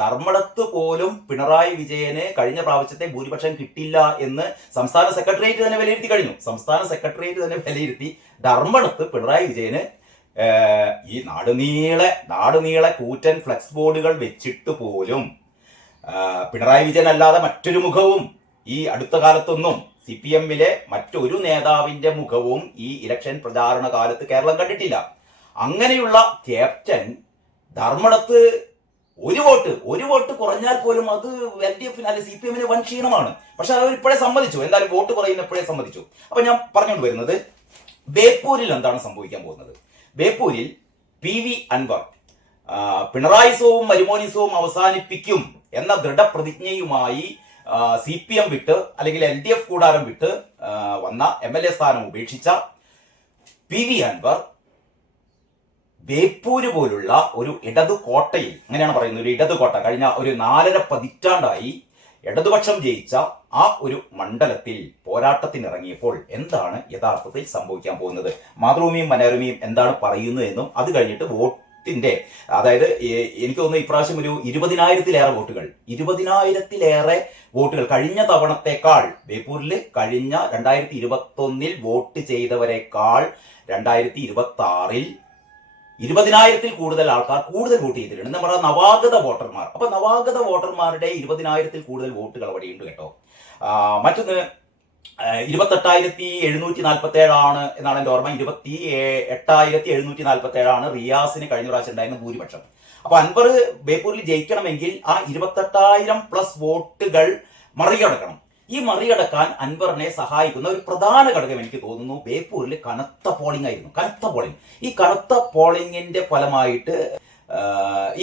ധർമ്മടത്ത് പോലും പിണറായി വിജയന് കഴിഞ്ഞ പ്രാവശ്യത്തെ ഭൂരിപക്ഷം കിട്ടില്ല എന്ന് സംസ്ഥാന സെക്രട്ടേറിയറ്റ് തന്നെ വിലയിരുത്തി കഴിഞ്ഞു. സംസ്ഥാന സെക്രട്ടേറിയറ്റ് തന്നെ വിലയിരുത്തി ധർമ്മടത്ത് പിണറായി വിജയന് ഈ നാടുനീളെ കൂറ്റൻ ഫ്ലെക്സ് ബോർഡുകൾ വെച്ചിട്ട് പോലും പിണറായി വിജയൻ അല്ലാതെ മറ്റൊരു മുഖവും ഈ അടുത്ത കാലത്തൊന്നും CPM-ലെ മറ്റൊരു നേതാവിന്റെ മുഖവും ഈ ഇലക്ഷൻ പ്രചാരണ കാലത്ത് കേരളം കണ്ടിട്ടില്ല. അങ്ങനെയുള്ള ക്യാപ്റ്റൻ ധർമ്മടത്ത് ഒരു വോട്ട് കുറഞ്ഞാൽ പോലും അത് LDF അല്ലെ CPM-ന് വൻ ക്ഷീണമാണ്. പക്ഷെ അവർ ഇപ്പോഴേ സമ്മതിച്ചു, എന്തായാലും വോട്ട് കുറയുന്ന ഇപ്പോഴേ സമ്മതിച്ചു. അപ്പൊ ഞാൻ പറഞ്ഞുകൊണ്ട് വരുന്നത്, ബേപ്പൂരിൽ എന്താണ് സംഭവിക്കാൻ പോകുന്നത്? ബേപ്പൂരിൽ PV അൻവർ പിണറായിസവും മരുമോനിസവും അവസാനിപ്പിക്കും എന്ന ദൃഢപ്രതിജ്ഞയുമായി CPM വിട്ട് അല്ലെങ്കിൽ LDF കൂടാരം വിട്ട് വന്ന MLA സ്ഥാനം ഉപേക്ഷിച്ച PV അൻവർ ബേപ്പൂര് പോലുള്ള ഒരു ഇടതു കോട്ടയിൽ, അങ്ങനെയാണ് പറയുന്നത്, ഒരു ഇടതു കോട്ട, കഴിഞ്ഞ ഒരു 4.5 പതിറ്റാണ്ടായി ഇടതുപക്ഷം ജയിച്ച ആ ഒരു മണ്ഡലത്തിൽ പോരാട്ടത്തിനിറങ്ങിയപ്പോൾ എന്താണ് യഥാർത്ഥത്തിൽ സംഭവിക്കാൻ പോകുന്നത്? മാതൃഭൂമിയും മനോരമയും എന്താണ് പറയുന്നത് എന്നും അത് കഴിഞ്ഞിട്ട് വോട്ടിന്റെ, അതായത് എനിക്ക് തോന്നുന്നു ഇപ്രാവശ്യം ഒരു 20,000-ലേറെ വോട്ടുകൾ, 20,000-ലേറെ വോട്ടുകൾ കഴിഞ്ഞ തവണത്തേക്കാൾ ബേപ്പൂരിൽ കഴിഞ്ഞ 2021 വോട്ട് ചെയ്തവരെക്കാൾ 2026 20,000-ൽ കൂടുതൽ ആൾക്കാർ കൂടുതൽ വോട്ട് ചെയ്തിട്ടുണ്ട്. നമ്മുടെ നവാഗത വോട്ടർമാർ. അപ്പൊ നവാഗത വോട്ടർമാരുടെ 20,000-ൽ കൂടുതൽ വോട്ടുകൾ അവിടെയുണ്ട് കേട്ടോ. മറ്റൊന്ന് 28,747 ആണ് എന്നാണ് എൻ്റെ ഓർമ്മ. 28,747 റിയാസിന് കഴിഞ്ഞ പ്രാവശ്യം ഉണ്ടായിരുന്ന ഭൂരിപക്ഷം. അപ്പൊ അൻവർ ബേപ്പൂരിൽ ജയിക്കണമെങ്കിൽ ആ 28,000+ വോട്ടുകൾ മറികടക്കണം. ഈ മറികടക്കാൻ അൻവറിനെ സഹായിക്കുന്ന ഒരു പ്രധാന ഘടകം എനിക്ക് തോന്നുന്നു ബേപ്പൂരിൽ കനത്ത പോളിംഗ് ആയിരുന്നു. കനത്ത പോളിംഗ്. ഈ കനത്ത പോളിംഗിന്റെ ഫലമായിട്ട്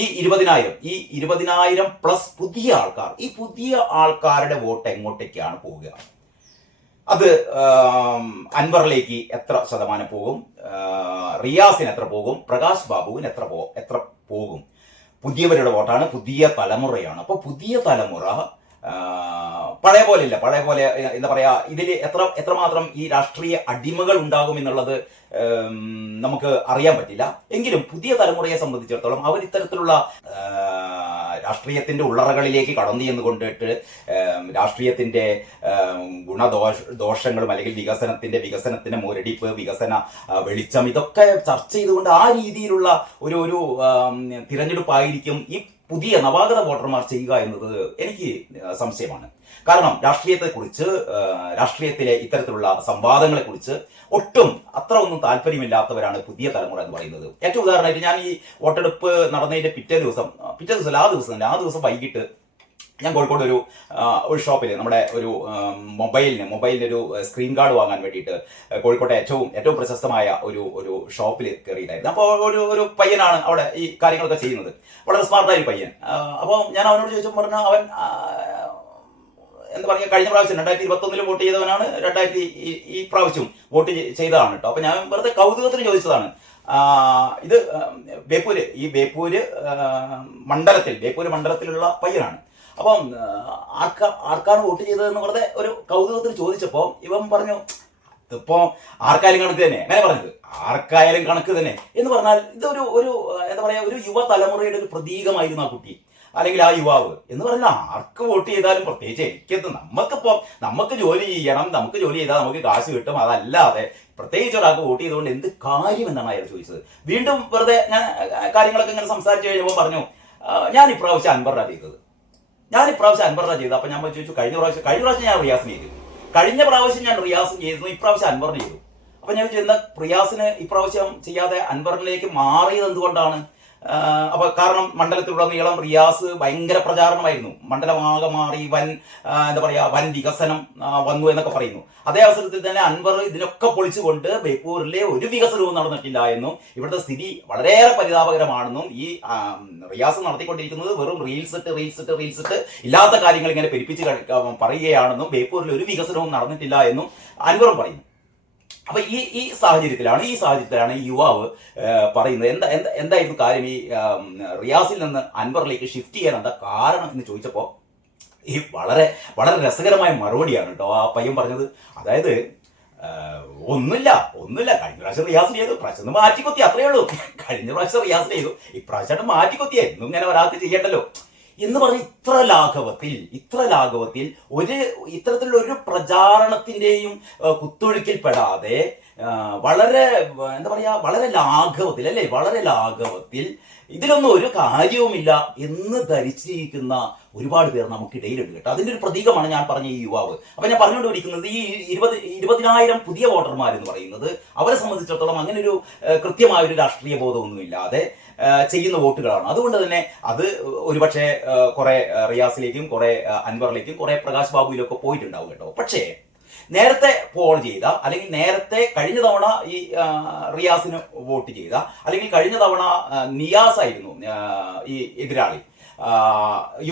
ഈ 20,000+ പുതിയ ആൾക്കാർ, ഈ പുതിയ ആൾക്കാരുടെ വോട്ട് എങ്ങോട്ടേക്കാണ് പോവുക? അത് അൻവറിലേക്ക് എത്ര ശതമാനം പോകും? റിയാസിന് എത്ര പോകും? പ്രകാശ് ബാബുവിന് എത്ര പോകും? പുതിയവരുടെ വോട്ടാണ്, പുതിയ തലമുറയാണ്. അപ്പൊ പുതിയ തലമുറ പഴയ പോലെ എന്താ പറയാ, ഇതിൽ എത്രമാത്രം ഈ രാഷ്ട്രീയ അടിമകൾ ഉണ്ടാകും എന്നുള്ളത് നമുക്ക് അറിയാൻ പറ്റില്ല. എങ്കിലും പുതിയ തലമുറയെ സംബന്ധിച്ചിടത്തോളം അവർ ഇത്തരത്തിലുള്ള രാഷ്ട്രീയത്തിന്റെ ഉള്ളറകളിലേക്ക് കടന്നു ചെന്നുകൊണ്ടിട്ട് രാഷ്ട്രീയത്തിന്റെ ഗുണദോഷങ്ങളും അല്ലെങ്കിൽ വികസനത്തിന്റെ മുരടിപ്പ്, വികസന വെളിച്ചം, ഇതൊക്കെ ചർച്ച ചെയ്തുകൊണ്ട് ആ രീതിയിലുള്ള ഒരു തിരഞ്ഞെടുപ്പായിരിക്കും ഈ പുതിയ നവാഗത വോട്ടർമാർ ചെയ്യുക എന്നത് എനിക്ക് സംശയമാണ്. കാരണം രാഷ്ട്രീയത്തിലെ ഇത്തരത്തിലുള്ള സംവാദങ്ങളെക്കുറിച്ച് അത്ര ഒന്നും താല്പര്യമില്ലാത്തവരാണ് പുതിയ തലമുറ എന്ന് പറയുന്നത്. ഏറ്റവും ഉദാഹരണമായിട്ട് ഞാൻ ഈ വോട്ടെടുപ്പ് നടന്നതിന്റെ പിറ്റേ ദിവസം ആ ദിവസം വൈകിട്ട് ഞാൻ കോഴിക്കോട് ഒരു ഷോപ്പിൽ നമ്മുടെ ഒരു മൊബൈലിന് ഒരു സ്ക്രീൻ ഗാർഡ് വാങ്ങാൻ വേണ്ടിയിട്ട് കോഴിക്കോട്ടെ ഏറ്റവും പ്രശസ്തമായ ഒരു ഷോപ്പിൽ കയറിയതായിരുന്നു. അപ്പോൾ ഒരു പയ്യനാണ് അവിടെ ഈ കാര്യങ്ങളൊക്കെ ചെയ്യുന്നത്, വളരെ സ്മാർട്ടായ ഒരു പയ്യൻ. അപ്പോൾ ഞാൻ അവനോട് ചോദിച്ചപ്പോൾ പറഞ്ഞാൽ അവൻ എന്താ പറയുക, കഴിഞ്ഞ പ്രാവശ്യം 2021 വോട്ട് ചെയ്തവനാണ്, ഈ പ്രാവശ്യം വോട്ട് ചെയ്തതാണ് കേട്ടോ. അപ്പൊ ഞാൻ വെറുതെ കൗതുകത്തിന് ചോദിച്ചതാണ്. ഇത് ബേപ്പൂര് മണ്ഡലത്തിലുള്ള പയ്യനാണ്. അപ്പം ആർക്കാണ് വോട്ട് ചെയ്തതെന്ന് വെറുതെ ഒരു കൗതുകത്തിന് ചോദിച്ചപ്പോൾ ഇവൻ പറഞ്ഞു, ഇതിപ്പോ ആർക്കായാലും കണക്ക് തന്നെ. അങ്ങനെ പറഞ്ഞത് ആർക്കായാലും കണക്ക് തന്നെ എന്ന് പറഞ്ഞാൽ ഇതൊരു എന്താ പറയാ, ഒരു യുവതലമുറയുടെ ഒരു പ്രതീകമായിരുന്നു ആ കുട്ടി അല്ലെങ്കിൽ ആ യുവാവ് എന്ന് പറഞ്ഞാൽ ആർക്ക് വോട്ട് ചെയ്താലും, പ്രത്യേകിച്ച് എനിക്കത് നമുക്ക് ജോലി ചെയ്യണം, നമുക്ക് ജോലി ചെയ്താൽ നമുക്ക് കാശ് കിട്ടും, അതല്ലാതെ പ്രത്യേകിച്ച് ഒരാൾക്ക് വോട്ട് ചെയ്തുകൊണ്ട് എന്ത് കാര്യം എന്നാണ് അയാൾ ചോദിച്ചത്. വീണ്ടും വെറുതെ ഞാൻ കാര്യങ്ങളൊക്കെ ഇങ്ങനെ സംസാരിച്ചു കഴിഞ്ഞപ്പോൾ പറഞ്ഞു, ഞാൻ ഇപ്രാവശ്യം അൻവറിനാണ് ചെയ്തത്. അപ്പൊ ഞാൻ ചോദിച്ചു, കഴിഞ്ഞ പ്രാവശ്യം ഞാൻ റിയാസിന് ചെയ്തു, കഴിഞ്ഞ പ്രാവശ്യം ഞാൻ റിയാസിന് ചെയ്തിരുന്നു, ഇപ്രാവശ്യം അൻവറിന് ചെയ്തു. അപ്പൊ ഞാൻ ചോദിച്ചു, എന്താ റിയാസിന് ഇപ്രാവശ്യം ചെയ്യാതെ അൻവറിലേക്ക് മാറിയത് എന്തുകൊണ്ടാണ്? അപ്പൊ കാരണം മണ്ഡലത്തിലുടനീളം റിയാസ് ഭയങ്കര പ്രചാരണമായിരുന്നു, മണ്ഡലമാകെ മാറി വൻ വികസനം വന്നു എന്നൊക്കെ പറയുന്നു. അതേ അവസരത്തിൽ തന്നെ അൻവർ ഇതിനൊക്കെ പൊളിച്ചുകൊണ്ട് ബേപ്പൂരിലെ ഒരു വികസനവും നടന്നിട്ടില്ല എന്നും ഇവിടുത്തെ സ്ഥിതി വളരെയേറെ പരിതാപകരമാണെന്നും ഈ റിയാസ് നടത്തിക്കൊണ്ടിരിക്കുന്നത് വെറും റീൽസ് ഇട്ട് ഇല്ലാത്ത കാര്യങ്ങൾ ഇങ്ങനെ പെരുപ്പിച്ച് പറയുകയാണെന്നും ബേപ്പൂരിൽ ഒരു വികസനവും നടന്നിട്ടില്ല എന്നും അൻവറും പറയുന്നു. അപ്പൊ ഈ സാഹചര്യത്തിലാണ് ഈ യുവാവ് പറയുന്നത് എന്തായിരുന്നു കാര്യം, ഈ റിയാസിൽ നിന്ന് അൻവറിലേക്ക് ഷിഫ്റ്റ് ചെയ്യാൻ എന്താ കാരണം എന്ന് ചോദിച്ചപ്പോൾ ഈ വളരെ വളരെ രസകരമായ മറുപടിയാണ് കേട്ടോ ആ പയ്യൻ പറഞ്ഞത്. അതായത് ഒന്നുമില്ല കഴിഞ്ഞ പ്രാവശ്യം റിയാസിന് ചെയ്തു, പ്രാവശ്യം മാറ്റിക്കൊത്തി, അത്രയേ ഉള്ളൂ. കഴിഞ്ഞ പ്രാവശ്യം റിയാസിന് ചെയ്തു, ഇപ്രാവശ്യമായിട്ട് മാറ്റിക്കൊത്തിയ, എന്നും ഇങ്ങനെ ഒരാൾക്ക് ചെയ്യണ്ടല്ലോ എന്ന് പറഞ്ഞ് ഇത്ര ലാഘവത്തിൽ ഇത്തരത്തിലുള്ള ഒരു പ്രചാരണത്തിന്റെയും കുത്തൊഴുക്കിൽപ്പെടാതെ വളരെ എന്താ പറയാ വളരെ ലാഘവത്തിൽ ഇതിലൊന്നും ഒരു കാര്യവുമില്ല എന്ന് ധരിച്ചിരിക്കുന്ന ഒരുപാട് പേർ നമുക്കിടയിലുണ്ട് കേട്ടോ. അതിന്റെ ഒരു പ്രതീകമാണ് ഞാൻ പറഞ്ഞ ഈ യുവാവ്. അപ്പൊ ഞാൻ പറഞ്ഞുകൊണ്ടിരിക്കുന്നത് ഈ 20,000 പുതിയ വോട്ടർമാർ എന്ന് പറയുന്നത് അവരെ സംബന്ധിച്ചിടത്തോളം അങ്ങനെ ഒരു കൃത്യമായ ഒരു രാഷ്ട്രീയ ബോധമൊന്നുമില്ലാതെ ചെയ്യുന്ന വോട്ടുകളാണ്. അതുകൊണ്ട് തന്നെ അത് ഒരുപക്ഷെ കുറെ റിയാസിലേക്കും കുറെ അൻവറിലേക്കും കുറെ പ്രകാശ് ബാബുവിലൊക്കെ പോയിട്ടുണ്ടാവും കേട്ടോ. പക്ഷേ നേരത്തെ പോൾ ചെയ്ത അല്ലെങ്കിൽ നേരത്തെ കഴിഞ്ഞ തവണ ഈ റിയാസിന് വോട്ട് ചെയ്ത അല്ലെങ്കിൽ കഴിഞ്ഞ തവണ നിയാസ് ആയിരുന്നു ഈ എതിരാളി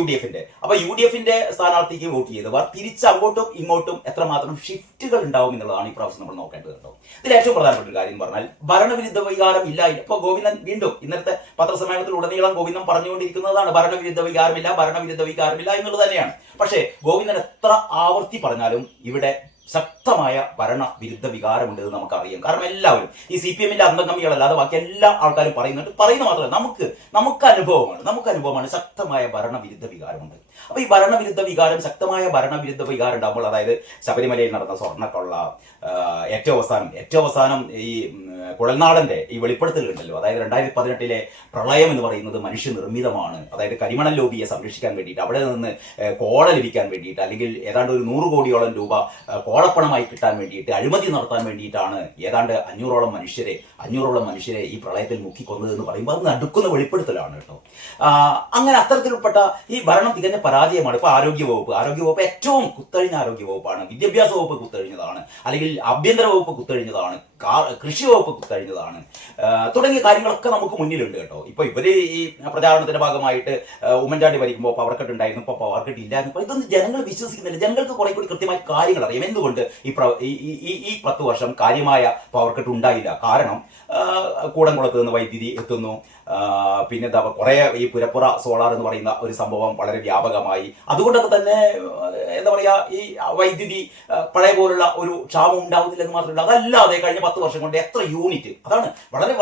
UDF-ന്റെ. അപ്പൊ UDF-ന്റെ സ്ഥാനാർത്ഥിക്ക് വോട്ട് ചെയ്തവർ തിരിച്ച് അങ്ങോട്ടും ഇങ്ങോട്ടും എത്രമാത്രം ഷിഫ്റ്റുകൾ ഉണ്ടാവും എന്നുള്ളതാണ് ഈ പ്രാവശ്യം നമ്മൾ നോക്കേണ്ടത് കേട്ടോ. ഇതിൽ ഏറ്റവും പ്രധാനപ്പെട്ട ഒരു കാര്യം പറഞ്ഞാൽ ഭരണവിരുദ്ധ വികാരം ഇല്ല. ഇപ്പൊ ഗോവിന്ദൻ വീണ്ടും ഇന്നത്തെ പത്രസമ്മേളനത്തിൽ ഉടനീളം ഗോവിന്ദൻ പറഞ്ഞുകൊണ്ടിരിക്കുന്നതാണ് ഭരണവിരുദ്ധ വികാരമില്ല എന്നുള്ളത് തന്നെയാണ്. പക്ഷേ ഗോവിന്ദൻ എത്ര ആവർത്തി പറഞ്ഞാലും ഇവിടെ ശക്തമായ ഭരണവിരുദ്ധ വികാരമുണ്ടെന്ന് നമുക്കറിയാം. കാരണം എല്ലാവരും ഈ CPM-ന്റെ അന്തംഗമികളല്ലാതെ ബാക്കി എല്ലാ ആൾക്കാരും പറയുന്നത് മാത്രമല്ല നമുക്ക് അനുഭവമാണ് ശക്തമായ ഭരണവിരുദ്ധ വികാരമുണ്ട്. അപ്പൊ ഈ ശക്തമായ ഭരണവിരുദ്ധ വികാരം ഉണ്ടാകുമ്പോൾ, അതായത് ശബരിമലയിൽ നടന്ന സ്വർണ്ണക്കൊള്ള, ഏറ്റവും അവസാനം ഈ കുഴൽനാടന്റെ ഈ വെളിപ്പെടുത്തലുണ്ടല്ലോ, അതായത് 2018-ലെ പ്രളയം എന്ന് പറയുന്നത് മനുഷ്യനിർമ്മിതമാണ്. അതായത് കരിമണൽ ലോബിയെ സംരക്ഷിക്കാൻ വേണ്ടിയിട്ട്, അവിടെ നിന്ന് കോട ലഭിക്കാൻ വേണ്ടിയിട്ട്, അല്ലെങ്കിൽ ഏതാണ്ട് ഒരു 100 കോടിയോളം രൂപ കോളപ്പണമായി കിട്ടാൻ വേണ്ടിയിട്ട് അഴിമതി നടത്താൻ വേണ്ടിയിട്ടാണ് ഏതാണ്ട് 500ഓളം മനുഷ്യരെ ഈ പ്രളയത്തിൽ മുക്കിക്കൊന്നത് എന്ന് പറയുമ്പോൾ അത് നടുക്കുന്ന വെളിപ്പെടുത്തലാണ് കേട്ടോ. അങ്ങനെ അത്തരത്തിൽപ്പെട്ട ഈ ഭരണം തികഞ്ഞ പരാജയമാണ്. ഇപ്പൊ ആരോഗ്യവകുപ്പ് ഏറ്റവും കുത്തഴിഞ്ഞ ആരോഗ്യവകുപ്പാണ്. വിദ്യാഭ്യാസ വകുപ്പ് കുത്തഴിഞ്ഞതാണ്, അല്ലെങ്കിൽ ആഭ്യന്തര വകുപ്പ് കുത്തഴിഞ്ഞതാണ്, കൃഷി വകുപ്പ് കുത്തഴിഞ്ഞതാണ്, തുടങ്ങിയ കാര്യങ്ങളൊക്കെ നമുക്ക് മുന്നിലുണ്ട് കേട്ടോ. ഇപ്പൊ ഇവര് ഈ പ്രചാരണത്തിന്റെ ഭാഗമായിട്ട് ഉമ്മൻചാണ്ടി ഭരിക്കുമ്പോൾ പവർ കട്ട് ഉണ്ടായിരുന്നു, ഇപ്പൊ പവർ കട്ട് ഇല്ലായിരുന്നു. ഇതൊന്നും ജനങ്ങൾ വിശ്വസിക്കുന്നില്ല. ജനങ്ങൾക്ക് കുറെ കൂടി കൃത്യമായി കാര്യങ്ങൾ അറിയാം. എന്തുകൊണ്ട് ഈ 10 വർഷം കാര്യമായ പവർ കട്ട് ഉണ്ടായില്ല? കാരണം കൂടംകുളത്ത് നിന്ന് വൈദ്യുതി എത്തുന്നു, പിന്നെ എന്താ കുറെ ഈ പുരപ്പുറ സോളാർ എന്ന് പറയുന്ന ഒരു സംഭവം വളരെ വ്യാപകമായി. അതുകൊണ്ടൊക്കെ തന്നെ എന്താ പറയാ ഈ വൈദ്യുതി പഴയ പോലുള്ള ഒരു ക്ഷാമം ഉണ്ടാവുന്നില്ലെന്ന് മാത്രമല്ല, അതല്ലാതെ കഴിഞ്ഞ 10 വർഷം കൊണ്ട് എത്ര യൂണിറ്റ്, അതാണ്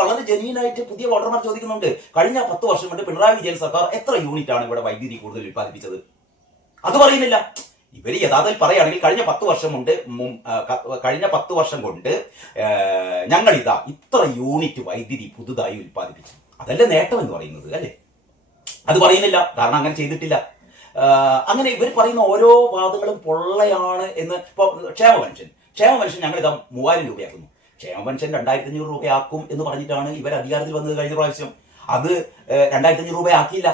വളരെ ജെന്യൂനായിട്ട് പുതിയ വോട്ടർമാർ ചോദിക്കുന്നുണ്ട്, കഴിഞ്ഞ 10 വർഷം കൊണ്ട് പിണറായി വിജയൻ സർക്കാർ എത്ര യൂണിറ്റ് ആണ് ഇവിടെ വൈദ്യുതി കൂടുതൽ ഉത്പാദിപ്പിച്ചത്? അത് പറയുന്നില്ല. ഇവര് യഥാർത്ഥത്തിൽ പറയുകയാണെങ്കിൽ കഴിഞ്ഞ 10 വർഷം കൊണ്ട് ഞങ്ങൾ ഇത്ര യൂണിറ്റ് വൈദ്യുതി പുതുതായി ഉത്പാദിപ്പിച്ചു. അതല്ലേ നേട്ടം എന്ന് പറയുന്നത്, അല്ലേ? അത് പറയുന്നില്ല, കാരണം അങ്ങനെ ചെയ്തിട്ടില്ല. അങ്ങനെ ഇവർ പറയുന്ന ഓരോ വാദങ്ങളും പൊള്ളയാണ് എന്ന്. ഇപ്പൊ ക്ഷേമ പെൻഷൻ ഞങ്ങൾ 3000 രൂപയാക്കുന്നു. ക്ഷേമ പെൻഷൻ 2500 രൂപയാക്കും എന്ന് പറഞ്ഞിട്ടാണ് ഇവർ അധികാരത്തിൽ വന്നത് കഴിഞ്ഞ പ്രാവശ്യം. അത് 2500 രൂപയാക്കിയില്ല.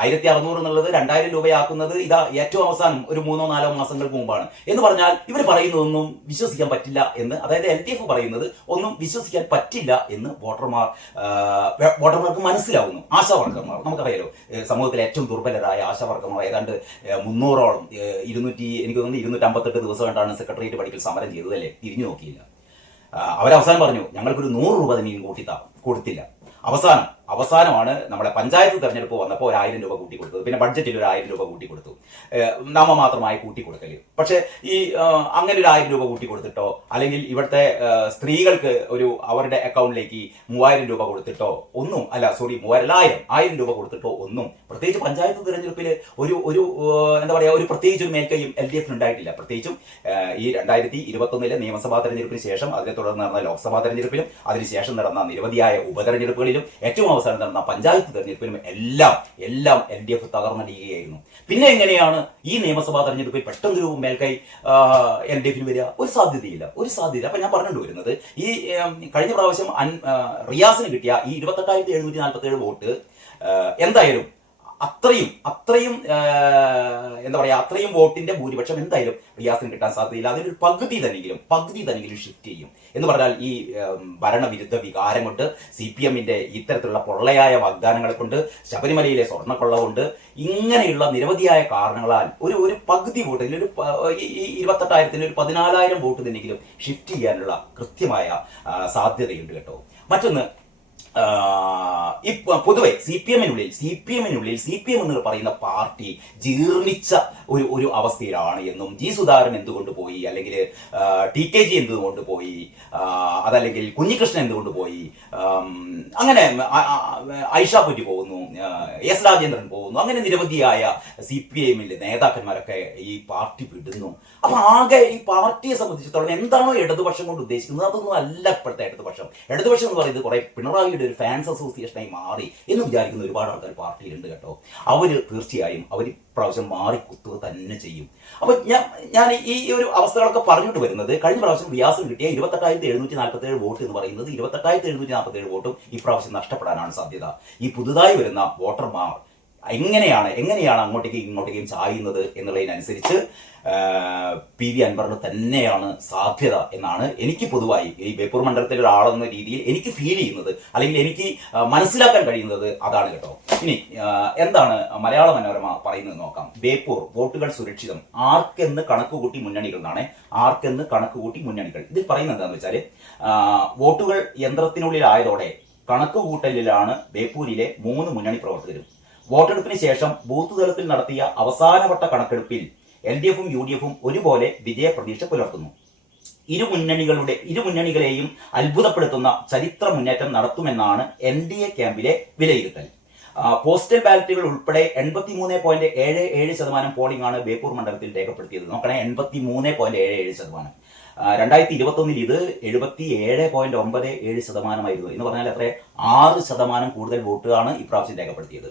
1600 എന്നുള്ളത് 2000 രൂപയാക്കുന്നത് ഏറ്റവും അവസാനം ഒരു 3-4 മാസങ്ങൾക്ക് മുമ്പാണ്. എന്ന് പറഞ്ഞാൽ ഇവർ പറയുന്നതൊന്നും വിശ്വസിക്കാൻ പറ്റില്ല എന്ന്, അതായത് LDF പറയുന്നത് ഒന്നും വിശ്വസിക്കാൻ പറ്റില്ല എന്ന് വോട്ടർമാർക്ക് മനസ്സിലാവുന്നു. ആശാവർക്കർമാർ, നമുക്കറിയാലോ, സമൂഹത്തിലെ ഏറ്റവും ദുർബലരായ ആശാവർക്കർമാർ ഏതാണ്ട് 300ഓളം 258 ദിവസം കണ്ടാണ് സെക്രട്ടേറിയറ്റ് പടിക്കൽ സമരം ചെയ്തത്, അല്ലേ? തിരിഞ്ഞു നോക്കിയില്ല. അവരവസാനം പറഞ്ഞു ഞങ്ങൾക്കൊരു 100 രൂപ തന്നെയും കൊടുത്തില്ല. അവസാനമാണ് നമ്മുടെ പഞ്ചായത്ത് തെരഞ്ഞെടുപ്പ് വന്നപ്പോൾ 1000 രൂപ കൂട്ടി കൊടുത്തത്. പിന്നെ ബഡ്ജറ്റിൽ ഒരു 1000 രൂപ കൂട്ടി കൊടുത്തു, നാമമാത്രമായി കൂട്ടി കൊടുക്കല്. പക്ഷെ ഈ അങ്ങനെ ഒരു 1000 രൂപ കൂട്ടി കൊടുത്തിട്ടോ, അല്ലെങ്കിൽ ഇവിടുത്തെ സ്ത്രീകൾക്ക് അവരുടെ അക്കൗണ്ടിലേക്ക് 3000 രൂപ കൊടുത്തിട്ടോ ഒന്നും, 1000 രൂപ കൊടുത്തിട്ടോ ഒന്നും, പ്രത്യേകിച്ച് പഞ്ചായത്ത് തെരഞ്ഞെടുപ്പിൽ എന്താ പറയാ ഒരു പ്രത്യേകിച്ച് ഒരു മേൽക്കൈയും LDF ഉണ്ടായിട്ടില്ല. പ്രത്യേകിച്ചും ഈ 2021 നിയമസഭാ തെരഞ്ഞെടുപ്പിന് ശേഷം, അതിനെ തുടർന്ന് നടന്ന ലോക്സഭാ തെരഞ്ഞെടുപ്പിലും അതിനുശേഷം നടന്ന നിരവധിയായ ഉപതെരഞ്ഞെടുപ്പുകളിലും ഏറ്റവും അവസാനം നടന്ന പഞ്ചായത്ത് തെരഞ്ഞെടുപ്പിലും എല്ലാം LDF തകർന്നടിയുകയായിരുന്നു. പിന്നെ എങ്ങനെയാണ് ഈ നിയമസഭാ തെരഞ്ഞെടുപ്പിൽ പെട്ടെന്നൊരു മേൽക്കൈ LDF-ന് വരിക? ഒരു സാധ്യത. അപ്പൊ ഞാൻ പറഞ്ഞു വരുന്നത്, ഈ കഴിഞ്ഞ പ്രാവശ്യം റിയാസിന് കിട്ടിയ ഈ 28,747 വോട്ട് എന്തായാലും അത്രയും എന്താ പറയാ അത്രയും വോട്ടിന്റെ ഭൂരിപക്ഷം എന്തായാലും റിയാസിന് കിട്ടാൻ സാധ്യതയില്ല. അതിലൊരു പകുതി തന്നെങ്കിലും ഷിഫ്റ്റ് ചെയ്യും എന്ന് പറഞ്ഞാൽ ഈ ഭരണവിരുദ്ധ വികാരം കൊണ്ട്, CPM-ന്റെ ഇത്തരത്തിലുള്ള പൊള്ളയായ വാഗ്ദാനങ്ങളെ കൊണ്ട്, ശബരിമലയിലെ സ്വർണ്ണക്കൊള്ള കൊണ്ട്, ഇങ്ങനെയുള്ള നിരവധിയായ കാരണങ്ങളാൽ ഒരു പകുതി വോട്ട്, ഈ 28,000-ന് ഒരു 14,000 വോട്ട് തന്നെങ്കിലും ഷിഫ്റ്റ് ചെയ്യാനുള്ള കൃത്യമായ സാധ്യതയുണ്ട് കേട്ടോ. മറ്റൊന്ന്, ഈ പൊതുവെ സി പി എം എന്ന് പറയുന്ന പാർട്ടി ജീർണിച്ച ഒരു അവസ്ഥയിലാണ് എന്നും ജി സുധാകരൻ എന്തുകൊണ്ട് പോയി, അല്ലെങ്കിൽ TKG എന്തുകൊണ്ട് പോയി, അതല്ലെങ്കിൽ കുഞ്ഞികൃഷ്ണൻ എന്തുകൊണ്ട് പോയി, അങ്ങനെ ഐഷ പറ്റി പോകുന്നു, എസ് രാജേന്ദ്രൻ പോകുന്നു, അങ്ങനെ നിരവധിയായ CPIM നേതാക്കന്മാരൊക്കെ ഈ പാർട്ടി വിടുന്നു. അപ്പൊ ആകെ ഈ പാർട്ടിയെ സംബന്ധിച്ചിടത്തോളം എന്താണോ ഇടതുപക്ഷം കൊണ്ട് ഉദ്ദേശിക്കുന്നത് അതൊന്നും അല്ല ഇപ്പോഴത്തെ ഇടതുപക്ഷം എന്ന് പറയുന്നത് കുറെ പിണറായിയുടെ ഒരു ഫാൻസ് അസോസിയേഷനായി മാറി എന്ന് വിചാരിക്കുന്ന ഒരുപാട് ആൾക്കാർ പാർട്ടിയിലുണ്ട് കേട്ടോ. അവര് തീർച്ചയായും അവർ പ്രാവശ്യം മാറി കുത്തുക തന്നെ ചെയ്യും. അപ്പൊ ഞാൻ ഈ ഒരു അവസ്ഥകളൊക്കെ പറഞ്ഞിട്ട് വരുന്നത്, കഴിഞ്ഞ പ്രാവശ്യം റിയാസിന് കിട്ടിയ 28,747 വോട്ട് എന്ന് പറയുന്നത് 28,747 വോട്ടും ഇപ്രാവശ്യം നഷ്ടപ്പെടാനാണ് സാധ്യത. ഈ പുതുതായി വരുന്ന വോട്ടർമാർ എങ്ങനെയാണ് അങ്ങോട്ടേക്കും ഇങ്ങോട്ടേക്കും ചായുന്നത് എന്നുള്ളതിനനുസരിച്ച് PV അൻവറിന് തന്നെയാണ് സാധ്യത എന്നാണ് എനിക്ക് പൊതുവായി ഈ ബേപ്പൂർ മണ്ഡലത്തിലെ ഒരാളെന്ന രീതിയിൽ എനിക്ക് ഫീൽ ചെയ്യുന്നത്, അല്ലെങ്കിൽ എനിക്ക് മനസ്സിലാക്കാൻ കഴിയുന്നത് അതാണ് കേട്ടോ. ഇനി എന്താണ് മലയാള മനോരമ പറയുന്നത് നോക്കാം. ബേപ്പൂർ വോട്ടുകൾ സുരക്ഷിതം, ആർക്കെന്ന് കണക്കുകൂട്ടി മുന്നണികൾ എന്നാണ്. ആർക്കെന്ന് കണക്കുകൂട്ടി മുന്നണികൾ. ഇതിൽ പറയുന്നത് എന്താണെന്ന് വെച്ചാൽ, വോട്ടുകൾ യന്ത്രത്തിനുള്ളിലായതോടെ കണക്കുകൂട്ടലിലാണ് ബേപ്പൂരിലെ 3 മുന്നണി പ്രവർത്തകരും. വോട്ടെടുപ്പിന് ശേഷം ബൂത്ത് തലത്തിൽ നടത്തിയ അവസാനവട്ട കണക്കെടുപ്പിൽ LDF-ഉം UDF-ഉം ഒരുപോലെ വിജയപ്രതീക്ഷ പുലർത്തുന്നു. ഇരു മുന്നണികളെയും അത്ഭുതപ്പെടുത്തുന്ന ചരിത്ര മുന്നേറ്റം നടത്തുമെന്നാണ് NDA ക്യാമ്പിലെ വിലയിരുത്തൽ. പോസ്റ്റൽ ബാലറ്റുകൾ ഉൾപ്പെടെ 83.77% പോളിംഗ് ആണ് ബേപ്പൂർ മണ്ഡലത്തിൽ രേഖപ്പെടുത്തിയത്. നോക്കണേ, 83.77%. 2021 ഇത് 77.97% എന്ന് പറഞ്ഞാൽ എത്ര, 6% കൂടുതൽ വോട്ടാണ് ഇപ്രാവശ്യം രേഖപ്പെടുത്തിയത്.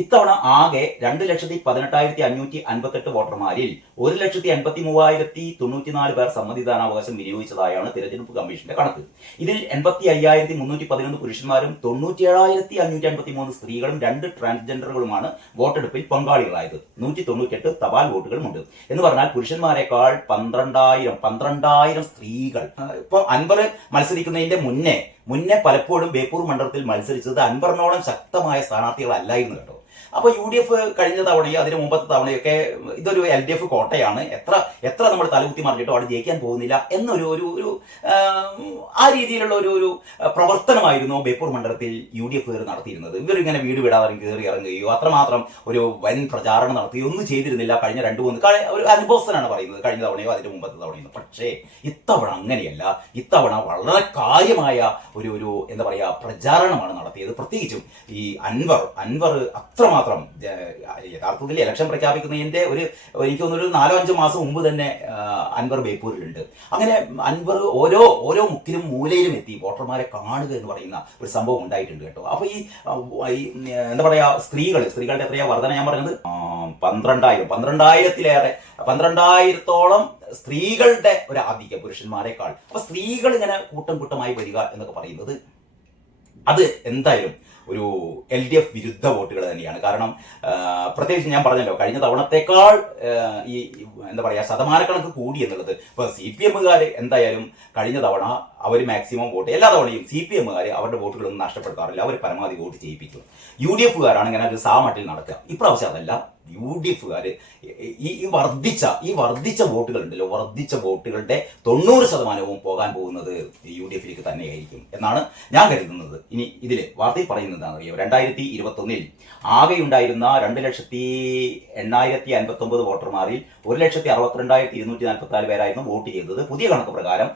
ഇത്തവണ ആകെ 2,18,558 വോട്ടർമാരിൽ 1,83,094 പേർ സമ്മതിദാനാവകാശം വിനിയോഗിച്ചതായാണ് തിരഞ്ഞെടുപ്പ് കമ്മീഷന്റെ കണക്ക്. ഇതിൽ 85,311 പുരുഷന്മാരും 97,553 സ്ത്രീകളും 2 ട്രാൻസ്ജെൻഡറുകളുമാണ് വോട്ടെടുപ്പിൽ പങ്കാളികളായത്. 198 തപാൽ വോട്ടുകളുമുണ്ട്. എന്ന് പറഞ്ഞാൽ പുരുഷന്മാരെക്കാൾ 12,000 സ്ത്രീകൾ. ഇപ്പൊ അൻവർ മത്സരിക്കുന്നതിന്റെ മുന്നേ പലപ്പോഴും ബേപ്പൂർ മണ്ഡലത്തിൽ മത്സരിച്ചത് അൻവറിനോളം ശക്തമായ സ്ഥാനാർത്ഥികളല്ലായിരുന്നു കേട്ടോ. അപ്പൊ UDF കഴിഞ്ഞ തവണയും അതിന് മുമ്പത്തെ തവണയൊക്കെ ഇതൊരു LDF കോട്ടയാണ്, എത്ര നമ്മൾ തലകുത്തി മറിഞ്ഞിട്ടോ അവിടെ ജയിക്കാൻ പോകുന്നില്ല എന്നൊരു ആ രീതിയിലുള്ള ഒരു പ്രവർത്തനമായിരുന്നു ബേപ്പൂർ മണ്ഡലത്തിൽ UDF നടത്തിയിരുന്നത്. ഇവരിങ്ങനെ വീട് വിടാതെ കയറി ഇറങ്ങുകയോ അത്രമാത്രം ഒരു വൻ പ്രചാരണം നടത്തുകയോ ഒന്നും ചെയ്തിരുന്നില്ല കഴിഞ്ഞ 2-3 ഒരു അനുഭവസ്ഥനാണ് പറയുന്നത്, കഴിഞ്ഞ തവണയോ അതിന് മുമ്പത്തെ തവണയോ. പക്ഷേ ഇത്തവണ അങ്ങനെയല്ല. ഇത്തവണ വളരെ കാര്യമായ ഒരു എന്താ പറയാ പ്രചാരണമാണ് നടത്തിയത്. പ്രത്യേകിച്ചും ഈ അൻവർ അത്രമാത്രം യഥാർത്ഥത്തിൽ ഇലക്ഷൻ പ്രഖ്യാപിക്കുന്നതിന്റെ എനിക്ക് തോന്നുന്നു 4-5 മാസം മുമ്പ് തന്നെ അൻവർ ബേപ്പൂരിലുണ്ട്. അങ്ങനെ അൻവർ ഓരോ മുക്കിലും മൂലയിലും എത്തി വോട്ടർമാരെ കാണുക എന്ന് പറയുന്ന ഒരു സംഭവം ഉണ്ടായിട്ടുണ്ട് കേട്ടോ. അപ്പൊ ഈ എന്താ പറയാ സ്ത്രീകളുടെ എത്രയാ വർധന ഞാൻ പറഞ്ഞത്, 12,000-ത്തോളം സ്ത്രീകളുടെ ഒരു ആധിക്യം പുരുഷന്മാരെക്കാൾ. അപ്പൊ സ്ത്രീകൾ ഇങ്ങനെ കൂട്ടമായി വരിക എന്നൊക്കെ പറയുന്നത് അത് എന്തായാലും ഒരു LDF വിരുദ്ധ വോട്ടുകൾ തന്നെയാണ്. കാരണം പ്രത്യേകിച്ച് ഞാൻ പറഞ്ഞല്ലോ, കഴിഞ്ഞ തവണത്തേക്കാൾ ഈ എന്താ പറയുക ശതമാനക്കണക്ക് കൂടി എന്നുള്ളത്. ഇപ്പൊ CPM-കാർ എന്തായാലും കഴിഞ്ഞ തവണ അവർ മാക്സിമം വോട്ട്, എല്ലാ തവണയും CPM-കാർ അവരുടെ വോട്ടുകളൊന്നും നഷ്ടപ്പെടുത്താറില്ല, അവർ പരമാവധി വോട്ട് ചെയ്യിപ്പിക്കും. UDF-കാരാണ് ഇങ്ങനെ ഒരു സാമട്ടിൽ നടക്കുക. ഇപ്രാവശ്യം അതല്ല. UDF-കാർ ഈ വർദ്ധിച്ച വോട്ടുകൾ ഉണ്ടല്ലോ, വർദ്ധിച്ച വോട്ടുകളുടെ 90% പോകാൻ പോകുന്നത് UDF-ലേക്ക് തന്നെയായിരിക്കും എന്നാണ് ഞാൻ കരുതുന്നത്. ഇനി ഇതിൽ വാർത്തയിൽ പറയുന്നത് എന്താണെന്ന് അറിയാം. 2021 ആകെയുണ്ടായിരുന്ന 2,08,059 വോട്ടർമാരിൽ 1,62,244 പേരായിരുന്നു വോട്ട് ചെയ്തത്. പുതിയ കണക്ക് പ്രകാരം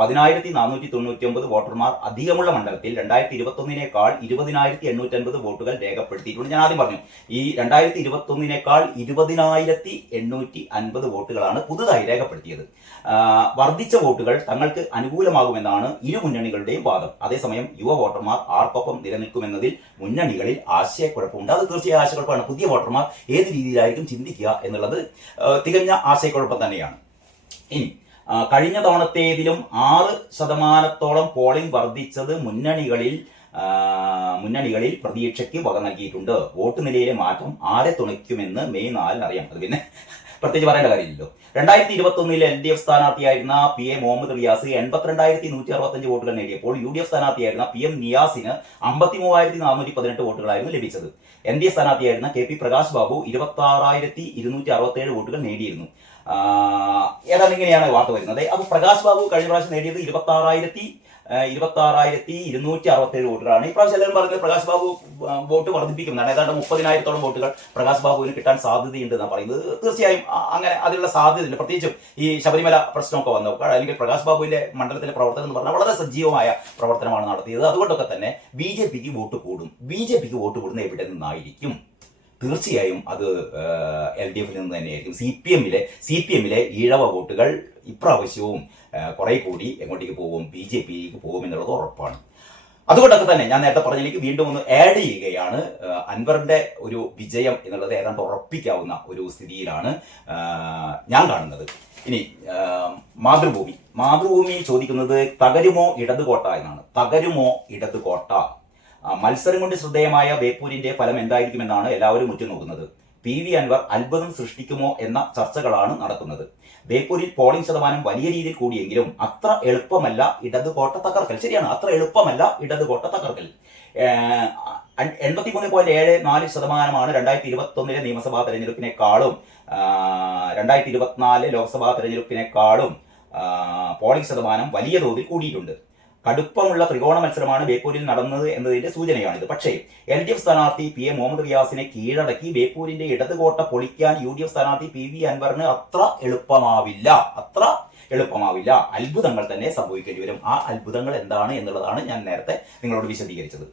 10,499 വോട്ടർമാർ അധികമുള്ള മണ്ഡലത്തിൽ 2021-നേക്കാൾ 20,850 വോട്ടുകൾ രേഖപ്പെടുത്തിയിട്ടുണ്ട്. ഞാൻ ആദ്യം പറഞ്ഞു, ഈ 2021-നേക്കാൾ 20,850 വോട്ടുകളാണ് പുതുതായി രേഖപ്പെടുത്തിയത്. വർദ്ധിച്ച വോട്ടുകൾ തങ്ങൾക്ക് അനുകൂലമാകുമെന്നാണ് ഇരു മുന്നണികളുടെയും വാദം. അതേസമയം യുവ വോട്ടർമാർ ആർക്കൊപ്പം നിലനിൽക്കുമെന്നതിൽ മുന്നണികളിൽ ആശയക്കുഴപ്പമുണ്ട്. അത് തീർച്ചയായും ആശയക്കുഴപ്പമാണ്. പുതിയ വോട്ടർമാർ ഏത് രീതിയിലായിരിക്കും ചിന്തിക്കുക എന്നുള്ളത് തികഞ്ഞ ആശയക്കുഴപ്പം തന്നെയാണ്. ഇനി കഴിഞ്ഞ തവണത്തേതിലും 6% പോളിംഗ് വർദ്ധിച്ചത് മുന്നണികളിൽ പ്രതീക്ഷയ്ക്ക് വക നൽകിയിട്ടുണ്ട്. വോട്ട് നിലയിലെ മാറ്റം ആരെ തുണയ്ക്കുമെന്ന് മെയ് 4 അറിയാം. അത് പിന്നെ പ്രത്യേകിച്ച് പറയേണ്ട കാര്യമില്ലല്ലോ. 2021 LDF സ്ഥാനാർത്ഥിയായിരുന്ന PA മുഹമ്മദ് റിയാസ് 82,165 വോട്ടുകൾ നേടിയപ്പോൾ UDF സ്ഥാനാർത്ഥിയായിരുന്ന PM നിയാസിന് 53,418 വോട്ടുകളായിരുന്നു ലഭിച്ചത്. NDA സ്ഥാനാർത്ഥിയായിരുന്ന KP പ്രകാശ് ബാബു 26,267 വോട്ടുകൾ നേടിയിരുന്നു. ഏതാണ്ട് ഇങ്ങനെയാണ് വാർത്ത വരുന്നത്. അപ്പൊ പ്രകാശ് ബാബു കഴിഞ്ഞ പ്രാവശ്യം നേടിയത് 26,267 വോട്ടുകളാണ്. ഇപ്രാവശ്യം എല്ലാവരും പറഞ്ഞത് പ്രകാശ് ബാബു വോട്ട് വർദ്ധിപ്പിക്കുന്നതാണ്. ഏതാണ്ട് 30,000-ഓളം വോട്ടുകൾ പ്രകാശ് ബാബുവിന് കിട്ടാൻ സാധ്യതയുണ്ട് എന്നാണ് പറയുന്നത്. തീർച്ചയായും അങ്ങനെ അതിനുള്ള സാധ്യതയുണ്ട്. പ്രത്യേകിച്ചും ഈ ശബരിമല പ്രശ്നമൊക്കെ വന്നപ്പോൾ അല്ലെങ്കിൽ പ്രകാശ് ബാബുവിന്റെ മണ്ഡലത്തിലെ പ്രവർത്തകർ എന്ന് പറഞ്ഞാൽ വളരെ സജീവമായ പ്രവർത്തനമാണ് നടത്തിയത്. അതുകൊണ്ടൊക്കെ തന്നെ ബി ജെ പിക്ക് വോട്ട് കൂടും. ബി ജെ പിക്ക് വോട്ട് കൂടുന്ന എവിടെ നിന്നായിരിക്കും? തീർച്ചയായും അത് എൽ ഡി എഫിൽ നിന്ന് തന്നെയായിരിക്കും. സി പി എമ്മിലെ ഈഴവ വോട്ടുകൾ ഇപ്രാവശ്യവും കുറെ കൂടി എങ്ങോട്ടേക്ക് പോകും? ബി ജെ പിക്ക് പോകും എന്നുള്ളത് ഉറപ്പാണ്. അതുകൊണ്ടൊക്കെ തന്നെ ഞാൻ നേരത്തെ പറഞ്ഞതിലേക്ക് വീണ്ടും ഒന്ന് ആഡ് ചെയ്യുകയാണ്. അൻവറിന്റെ ഒരു വിജയം എന്നുള്ളത് ഏതാണ്ട് ഉറപ്പിക്കാവുന്ന ഒരു സ്ഥിതിയിലാണ് ഞാൻ കാണുന്നത്. ഇനി മാതൃഭൂമി ചോദിക്കുന്നത് തകരുമോ ഇടതുകോട്ട എന്നാണ്. തകരുമോ ഇടതുകോട്ട? മത്സരം കൊണ്ട് ശ്രദ്ധേയമായ ബേപ്പൂരിന്റെ ഫലം എന്തായിരിക്കുമെന്നാണ് എല്ലാവരും ഉറ്റുനോക്കുന്നത്. PV അൻവർ അത്ഭുതം സൃഷ്ടിക്കുമോ എന്ന ചർച്ചകളാണ് നടക്കുന്നത്. ബേപ്പൂരിൽ പോളിംഗ് ശതമാനം വലിയ രീതിയിൽ കൂടിയെങ്കിലും അത്ര എളുപ്പമല്ല ഇടതുകോട്ട തകർക്കൽ. ശരിയാണ്, അത്ര എളുപ്പമല്ല ഇടതുകോട്ട തകർക്കൽ. 83.74% 2021 നിയമസഭാ തെരഞ്ഞെടുപ്പിനേക്കാളും 2024 ലോക്സഭാ തെരഞ്ഞെടുപ്പിനേക്കാളും പോളിംഗ് ശതമാനം വലിയ തോതിൽ കൂടിയിട്ടുണ്ട്. കടുപ്പമുള്ള ത്രികോണ മത്സരമാണ് ബേപ്പൂരിൽ നടന്നത് എന്നതിന്റെ സൂചനയാണിത്. പക്ഷേ LDF സ്ഥാനാർത്ഥി PM മുഹമ്മദ് റിയാസിനെ കീഴടക്കി ബേപ്പൂരിന്റെ ഇടതുകോട്ട പൊളിക്കാൻ UDF സ്ഥാനാർത്ഥി PV അൻവറിന് അത്ര എളുപ്പമാവില്ല. അത്ഭുതങ്ങൾ തന്നെ സംഭവിക്കേണ്ടി വരും. ആ അത്ഭുതങ്ങൾ എന്താണ് എന്നുള്ളതാണ് ഞാൻ നേരത്തെ നിങ്ങളോട് വിശദീകരിച്ചത്.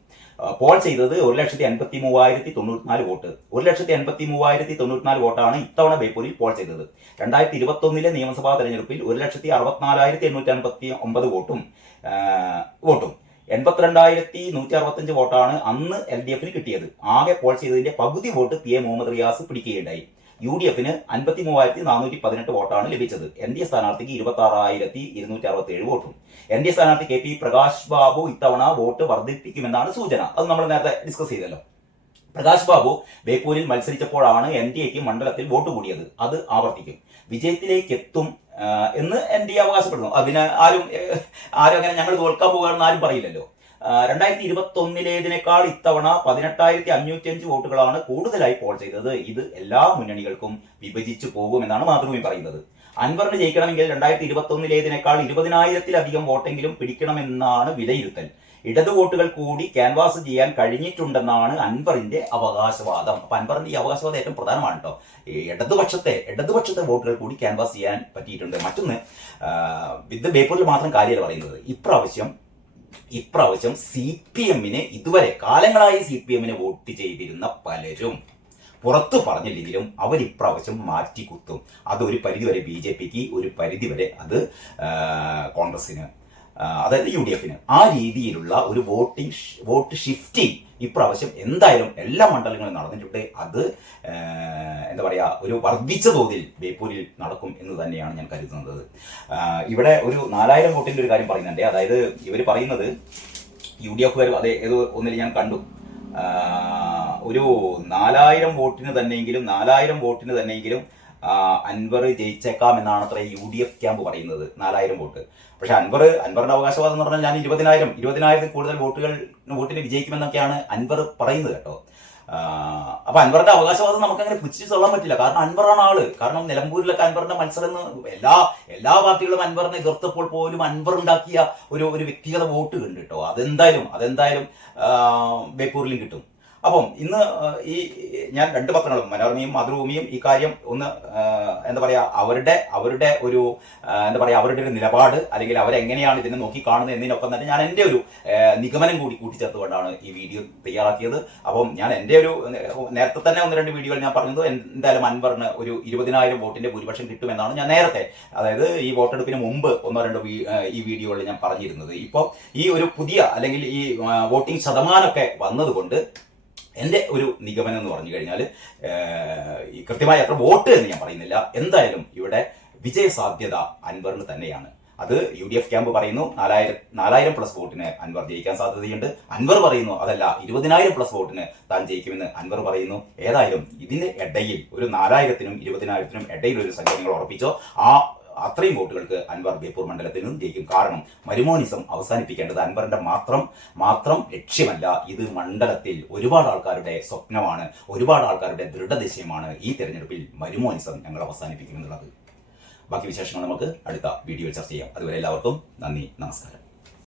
പോൾ ചെയ്തത് 1,83,094 വോട്ട്. 1,83,094 വോട്ടാണ് ഇത്തവണ ബേപ്പൂരിൽ പോൾ ചെയ്തത്. 2021 നിയമസഭാ തെരഞ്ഞെടുപ്പിൽ 1,64,859 വോട്ടും 82,165 വോട്ടാണ് അന്ന് LDFന് കിട്ടിയത്. ആകെ പോൾ ചെയ്തതിന്റെ പകുതി വോട്ട് PM മുഹമ്മദ് റിയാസ് പിടിക്കുകയുണ്ടായി. UDFന് 53,418 വോട്ടാണ് ലഭിച്ചത്. NDA സ്ഥാനാർത്ഥിക്ക് 26,267 വോട്ടും. NDA സ്ഥാനാർത്ഥി KP പ്രകാശ് ബാബു ഇത്തവണ വോട്ട് വർദ്ധിപ്പിക്കുമെന്നാണ് സൂചന. അത് നമ്മൾ നേരത്തെ ഡിസ്കസ് ചെയ്തല്ലോ. പ്രകാശ് ബാബു ബേപ്പൂരിൽ മത്സരിച്ചപ്പോഴാണ് NDAക്ക് മണ്ഡലത്തിൽ വോട്ട് കൂടിയത്. അത് ആവർത്തിക്കും. വിജയത്തിലേക്ക് എത്തും എന്ന് NDA അവകാശപ്പെടുന്നു. അതിന് ആരും അങ്ങനെ ഞങ്ങൾ തോൽക്കാൻ പോകുകയാണെന്ന് ആരും പറയില്ലല്ലോ. 2021 ഇത്തവണ 18,505 വോട്ടുകളാണ് കൂടുതലായി പോൾ ചെയ്തത്. ഇത് എല്ലാ മുന്നണികൾക്കും വിഭജിച്ചു പോകുമെന്നാണ് മാതൃഭൂമി പറയുന്നത്. അൻവറിന് ജയിക്കണമെങ്കിൽ 2021 20,000-ലധികം വോട്ടെങ്കിലും പിടിക്കണമെന്നാണ് വിലയിരുത്തൽ. ഇടതു വോട്ടുകൾ കൂടി ക്യാൻവാസ് ചെയ്യാൻ കഴിഞ്ഞിട്ടുണ്ടെന്നാണ് അൻവറിന്റെ അവകാശവാദം. അപ്പൊ അൻവറിന്റെ ഈ അവകാശവാദം ഏറ്റവും പ്രധാനമാണ് കേട്ടോ. ഇടതുപക്ഷത്തെ വോട്ടുകൾ കൂടി ക്യാൻവാസ് ചെയ്യാൻ പറ്റിയിട്ടുണ്ട്. മറ്റൊന്ന്, ഇത് ബേപ്പൂരിൽ മാത്രം കാര്യമല്ല പറയുന്നത്. ഇപ്രാവശ്യം CPMന് ഇതുവരെ കാലങ്ങളായി CPMന് വോട്ട് ചെയ്തിരുന്ന പലരും പുറത്തു പറഞ്ഞില്ലെങ്കിലും അവരിപ്രാവശ്യം മാറ്റിക്കുത്തും. അതൊരു പരിധിവരെ BJPക്ക്, ഒരു പരിധിവരെ അത് കോൺഗ്രസിന്, അതായത് UDFന്. ആ രീതിയിലുള്ള ഒരു വോട്ട് ഷിഫ്റ്റിംഗ് ഇപ്രാവശ്യം എന്തായാലും എല്ലാ മണ്ഡലങ്ങളും നടന്നിട്ടുണ്ട്. അത് ഒരു വർദ്ധിച്ച തോതിൽ ബേപ്പൂരിൽ നടക്കും എന്ന് തന്നെയാണ് ഞാൻ കരുതുന്നത്. ഇവിടെ ഒരു 4,000 വോട്ടിന്റെ ഒരു കാര്യം പറയുന്നുണ്ട്. അതായത് ഇവർ പറയുന്നത് UDF അതെ ഏതോ ഒന്നിൽ ഞാൻ കണ്ടു, ഒരു 4,000 വോട്ടിന് തന്നെയെങ്കിലും അൻവർ ജയിച്ചേക്കാം എന്നാണ് അത്ര UDF ക്യാമ്പ് പറയുന്നത്. 4,000 വോട്ട്. പക്ഷെ അൻവറിന്റെ അവകാശവാദം എന്ന് പറഞ്ഞാൽ ഞാൻ 20,000 കൂടുതൽ വോട്ടിന് വിജയിക്കുമെന്നൊക്കെയാണ് അൻവർ പറയുന്നത് കേട്ടോ. അപ്പൊ അൻവറിന്റെ അവകാശവാദം നമുക്ക് അങ്ങനെ പുച്ഛിച്ച് തള്ളാൻ പറ്റില്ല. കാരണം അൻവറാണ് ആള്. കാരണം നിലമ്പൂരിലൊക്കെ അൻവറിന്റെ മത്സരം എല്ലാ പാർട്ടികളും അൻവറിനെ എതിർത്തപ്പോൾ പോലും അൻവർ ഉണ്ടാക്കിയ ഒരു വ്യക്തിഗത വോട്ട് ഉണ്ട് കേട്ടോ. അതെന്തായാലും ബേപ്പൂരിലും കിട്ടും. അപ്പം ഇന്ന് ഞാൻ രണ്ട് പത്രങ്ങളും മനോരമയും മാതൃഭൂമിയും ഈ കാര്യം ഒന്ന് അവരുടെ ഒരു അവരുടെ ഒരു നിലപാട് അല്ലെങ്കിൽ അവരെങ്ങനെയാണ് ഇതിനെ നോക്കി കാണുന്നത് എന്നതിനൊപ്പം തന്നെ ഞാൻ എൻ്റെ ഒരു നിഗമനം കൂടി കൂട്ടിച്ചേർത്തുകൊണ്ടാണ് ഈ വീഡിയോ തയ്യാറാക്കിയത്. അപ്പം ഞാൻ എൻ്റെ ഒരു നേരത്തെ തന്നെ 1-2 വീഡിയോകൾ ഞാൻ പറഞ്ഞത് എന്തായാലും അൻവറിന് ഒരു 20,000 വോട്ടിന്റെ ഭൂരിപക്ഷം കിട്ടുമെന്നാണ് ഞാൻ നേരത്തെ, അതായത് ഈ വോട്ടെടുപ്പിന് മുമ്പ് 1-2 ഈ വീഡിയോകളിൽ ഞാൻ പറഞ്ഞിരുന്നത്. ഇപ്പോൾ ഈ ഒരു പുതിയ അല്ലെങ്കിൽ ഈ വോട്ടിംഗ് ശതമാനമൊക്കെ വന്നതുകൊണ്ട് എൻ്റെ ഒരു നിഗമനം എന്ന് പറഞ്ഞു കഴിഞ്ഞാൽ കൃത്യമായി എത്ര വോട്ട് എന്ന് ഞാൻ പറയുന്നില്ല. എന്തായാലും ഇവിടെ വിജയസാധ്യത അൻവറിന് തന്നെയാണ്. അത് UDF ക്യാമ്പ് പറയുന്നു 4,000+ വോട്ടിന് അൻവർ ജയിക്കാൻ സാധ്യതയുണ്ട്. അൻവർ പറയുന്നു അതല്ല 20,000+ വോട്ടിന് താൻ ജയിക്കുമെന്ന് അൻവർ പറയുന്നു. ഏതായാലും ഇതിന്റെ ഇടയിൽ ഒരു 4,000-നും 20,000-നും ഇടയിൽ ഒരു സംഖ്യ നിങ്ങൾ ഉറപ്പിച്ചോ, അത്രയും വോട്ടുകൾക്ക് അൻവർ ബേപ്പൂർ മണ്ഡലത്തിൽ നിന്നും ജയിക്കും. കാരണം മരുമോനിസം അവസാനിപ്പിക്കേണ്ടത് അൻവറിന്റെ മാത്രം ലക്ഷ്യമല്ല. ഇത് മണ്ഡലത്തിൽ ഒരുപാട് ആൾക്കാരുടെ സ്വപ്നമാണ്, ഒരുപാട് ആൾക്കാരുടെ ദൃഢനിശ്ചയമാണ്. ഈ തെരഞ്ഞെടുപ്പിൽ മരുമോനിസം ഞങ്ങൾ അവസാനിപ്പിക്കുമെന്നുള്ളത്. ബാക്കി വിശേഷങ്ങൾ നമുക്ക് അടുത്ത വീഡിയോയിൽ ചർച്ച ചെയ്യാം. അതുവരെ എല്ലാവർക്കും നന്ദി, നമസ്കാരം.